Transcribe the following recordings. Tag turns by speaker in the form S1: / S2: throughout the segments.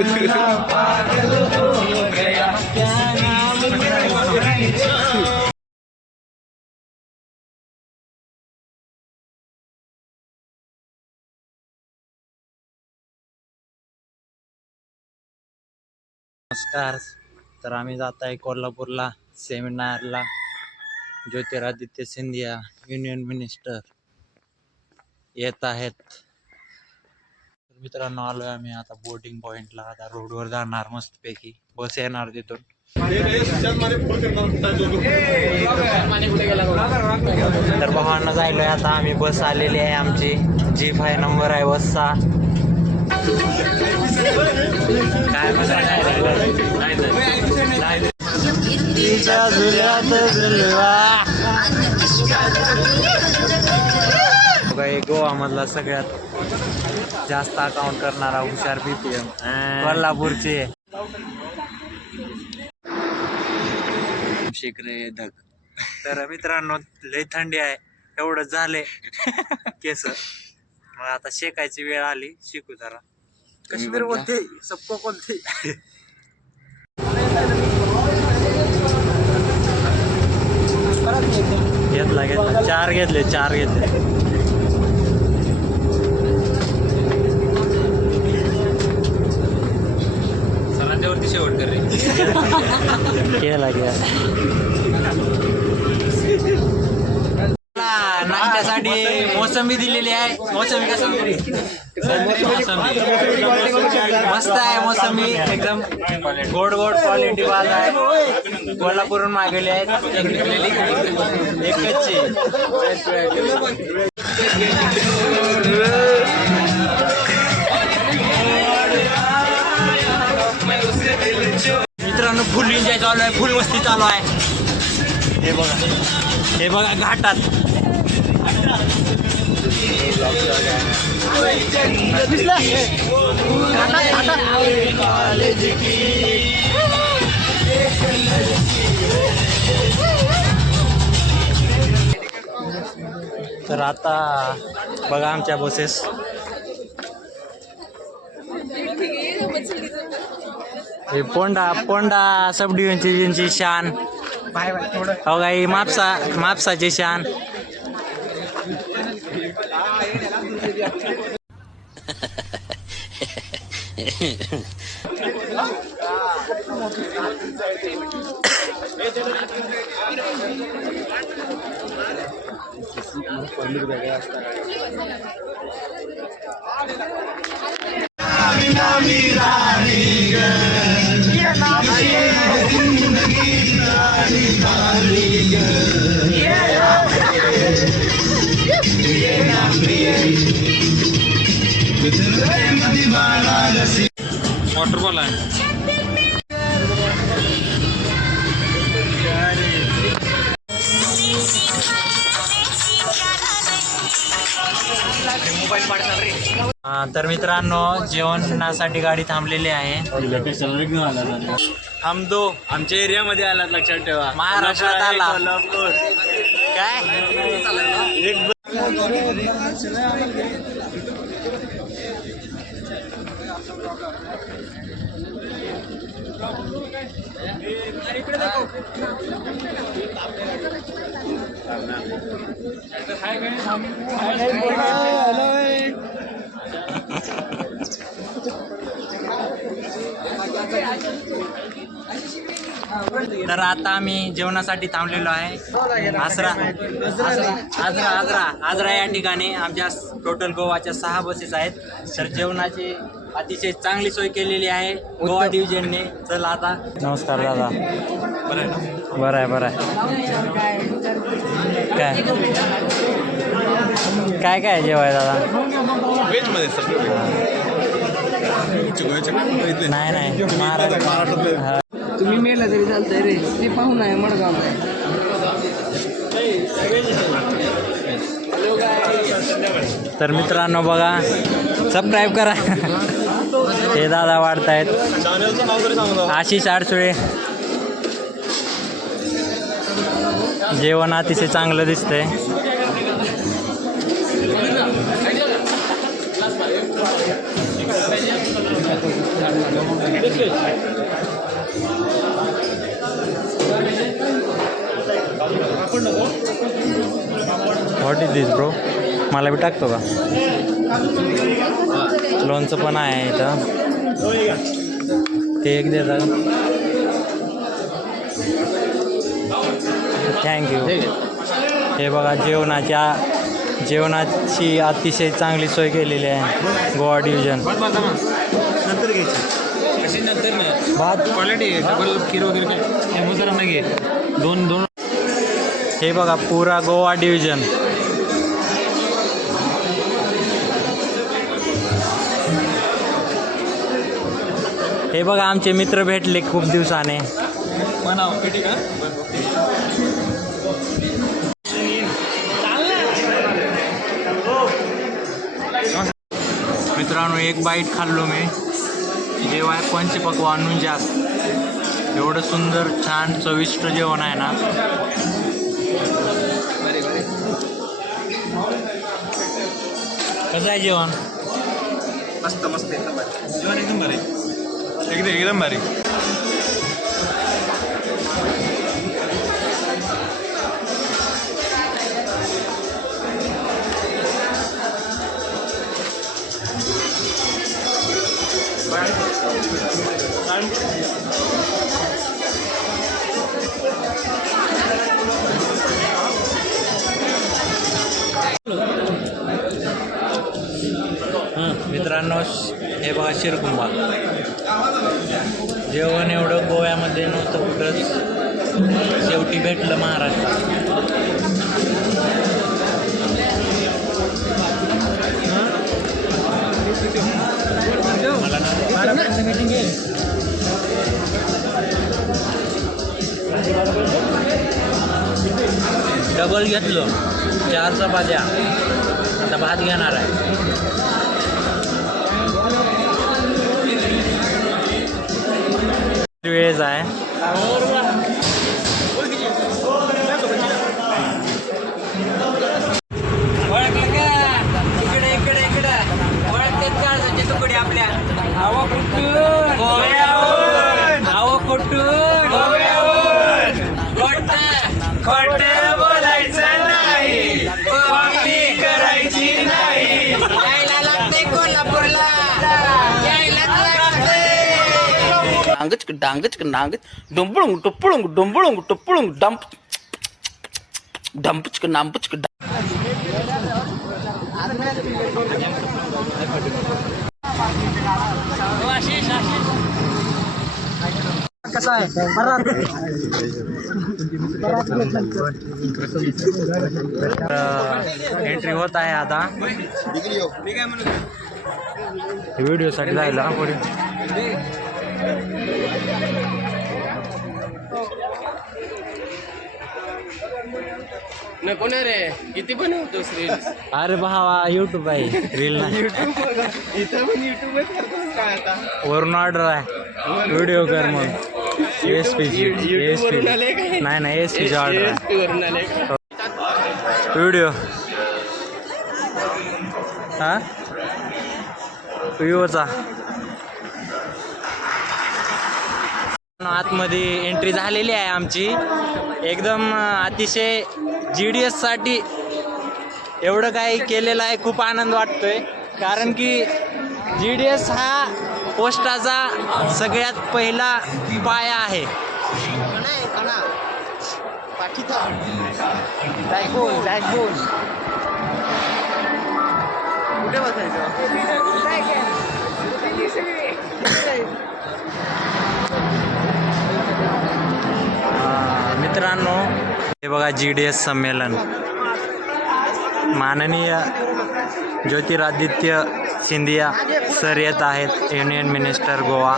S1: नमस्कार. तर आम्ही जात आहे कोल्हापूरला सेमिनारला. ज्योतिरादित्य सिंधिया युनियन मिनिस्टर येत आहेत. मित्रांनो आलोय आम्ही आता बोटिंग पॉइंटला आता रोडवर जाणार मस्तपैकी. बस येणार तिथून. तर भावांना जायलोय आता आम्ही बस आलेली आहे आमची. जी फाय नंबर आहे बसचा. काय तिच्या झुल्यात झुलवा बघा, हे गोवामधला सगळ्यात जास्त अकाउंट करणारा हुशार बीपीएम कोल्हापूरचे. शिकरे धग. तर मित्रांनो लय थंडी आहे. एवढं झाले केस. मग आता शेकायची वेळ आली. शिकू जरा.
S2: काश्मीर कोणते? सबको कोणते?
S1: घेतला घेतला. चार घेतले चार घेतले.
S2: सरांच्यावरती शेवट कर रे.
S1: केला केला. नाश्त्यासाठी मोसंबी दिलेली आहे. मोसंबी कसं मोसंबी मस्त आहे मोसंबी एकदम गोड गोड क्वालिटी बाज आहे. कोल्हापूरहून मागवली आहेत एकच चालू आहे फुल मस्ती चालू आहे. हे बघा हे बघा घाटात. तर आता बघा आमच्या बसेस. हे पोंडा पोंडा सब डिव्हिजनची शान हो काही मापसा मापसाची शान
S2: वॉटरफॉल आहे.
S1: तर मित्रांनो जेवणासाठी गाडी थांबलेली आहे हम दो
S2: आमच्या एरियामध्ये आलात लक्षात ठेवा
S1: महाराष्ट्रात आला.
S2: कोल्हापूर
S1: काय तर आता आम्ही जेवणासाठी थांबलेलो आहे. आसरा आसरा आजरा आजरा आजरा या ठिकाणी आमच्या टोटल गोवाच्या सहा बसेस आहेत. तर जेवणाची अतिशय चांगली सोय केलेली आहे गोवा डिव्हिजनने. चला आता. नमस्कार दादा. बरं आहे बरं आहे काय? काय काय जेवाय दादा?
S2: व्हेजमध्ये
S1: नाही नाही. महाराष्ट्र हा.
S3: तुम्ही मेला तरी चालतंय रे. ते पाहून आहे मडगाव
S1: तर मित्रांनो बघा सबस्क्राईब करा. हे दादा वाढतायत.
S2: चॅनलचं नाव तरी सांगा
S1: आशिष आडसुळे. जेवण अतिशय चांगलं दिसतंय. व्हॉट इज दिस ब्रो मला बी टाकतो का? लोणचं पण आहे इथं. ते एक देतात थँक्यू हे बघा जेवणाच्या जेवणाची अतिशय चांगली सोय केलेली आहे. गोवा डिव्हिजन
S2: नंतर घ्यायची.
S1: भात?
S2: क्वालिटी डबल खीर वगैरे काय? मुजरा नाही घे. दोन दोन
S1: हे बघा पुरा गोवा डिव्हिजन हे बघा आमचे मित्र भेटले खूप दिवसाने. मित्रांनो एक बाईट खाल्लो मी. जेव्हा पंचपक्वान जास्त एवढं सुंदर छान चविष्ट जेवण आहे ना. कसं आहे जेवण
S2: मस्त मस्त एकदम भारी जेवण एकदम भारी एकदम एकदम भारी
S1: मित्रांनो हे बघा शिरकुंभा जेवण एवढं गोव्यामध्ये नव्हतं कुठंच. शेवटी भेटलं महाराष्ट्रात. मला डबल घेतलं. चार चपात्या आता भात घेणार आहे. वेळेस आहे.
S4: डांगच डांगच नांगच डुंबळुंग टुप्पुळुंग डुंबळुंग टुप्पुळुंग डंप डंपच नांपच
S1: एंट्री होत आहे आता व्हिडिओसाठी जायला पुढे
S3: नको ना रे? किती बनवतोस रील्स
S1: अरे भावा युट्यूब आहे. रील नाही.
S3: इथं पण युट्यूबच करतोस काय आता?
S1: वरून ऑर्डर आहे. व्हिडिओ कर मग. S P S? पी नाही नाही एस पीची ऑर्डर
S3: वरून आले?
S1: व्हिडिओ हा? विवोचा आतमध्ये एंट्री झालेली आहे आमची. एकदम अतिशय जी डी एससाठी एवढं काही केलेलं आहे खूप आनंद वाटतोय. कारण की जी डी एस हा पोस्टाचा सगळ्यात पहिला पाया आहे.
S3: कुठे बसायचं?
S1: जी डी एस संमेलन माननीय ज्योतिरादित्य सिंधिया सर येत आहेत युनियन मिनिस्टर गोवा।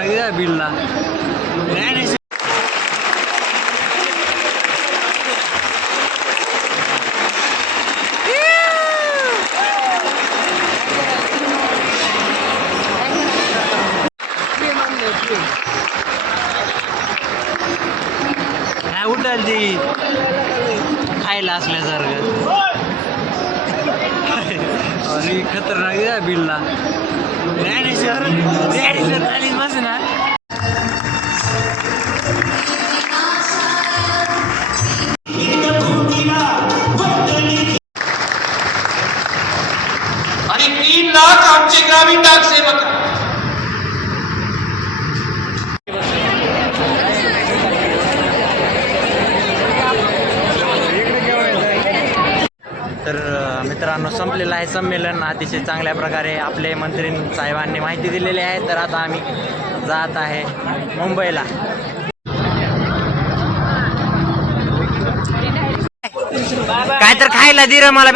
S1: अरे खतरनाक आहे या बिलला नाही नाही काय उठल ती खायला असल्यासारखं अरे खतरनाक आहे या बिलला ज्ञानेश्वर ज्ञानेश्वर मित्रांनो संपलेलं आहे संमेलन. अतिशय चांगल्या प्रकारे आपले मंत्री साहेबांनी माहिती दिलेली आहे. तर आता आम्ही जात आहे मुंबईला. काय तर खायला दे मला.